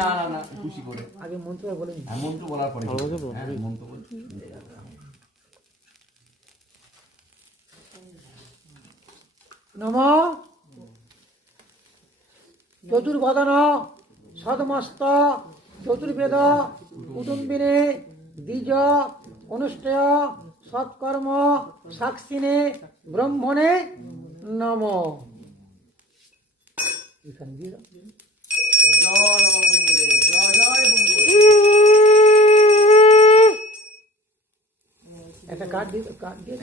না খুশি করে আগে মন্ত্র বলে মন্ত্র বলার পরে মন্ত্র বলে নম চতুর্বদন সদমস্ত চতুর্বেদ কুটুম্বিনে দ্বিজ অনুষ্ঠেয় সৎকর্ম সাক্ষিণে ব্রহ্মণে নম। এখানে দিয়ে দাও। একটা কার্ড দিয়ে কার্ড দিয়ে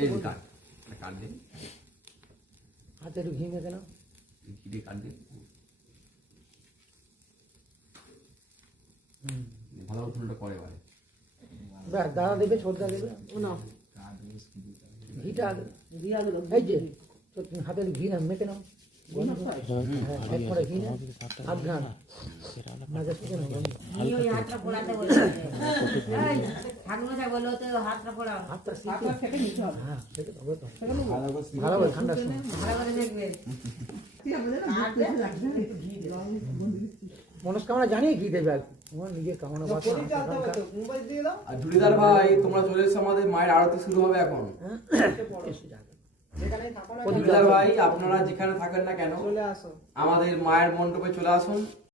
কার্ড দিন হাতে একটু ঘি মেখে নাও। ঘি দিয়ে কার্ড দিন ভালো ফুলটা করে ভাই ব্যাস দাদা দেবে ছোটদা দেবে ঘিটা এই যে হাতে ঘি না মেখে নাও। এক করে ঘি না আঘ্রাণ মাঝে থেকে নাও। হাতটা ভালো করে ঠান্ডার সময় মনস্কামনা জানিয়ে ঘি দেবে আর তোমার নিজের কামনা আর ঝুড়িদার ভাই তোমরা চলে এসো, আমাদের মায়ের আরতি শুরু হবে এখন। ঝুড়িদার ভাই আপনারা যেখানে থাকেন না কেন আমাদের মায়ের মণ্ডপে চলে আসুন।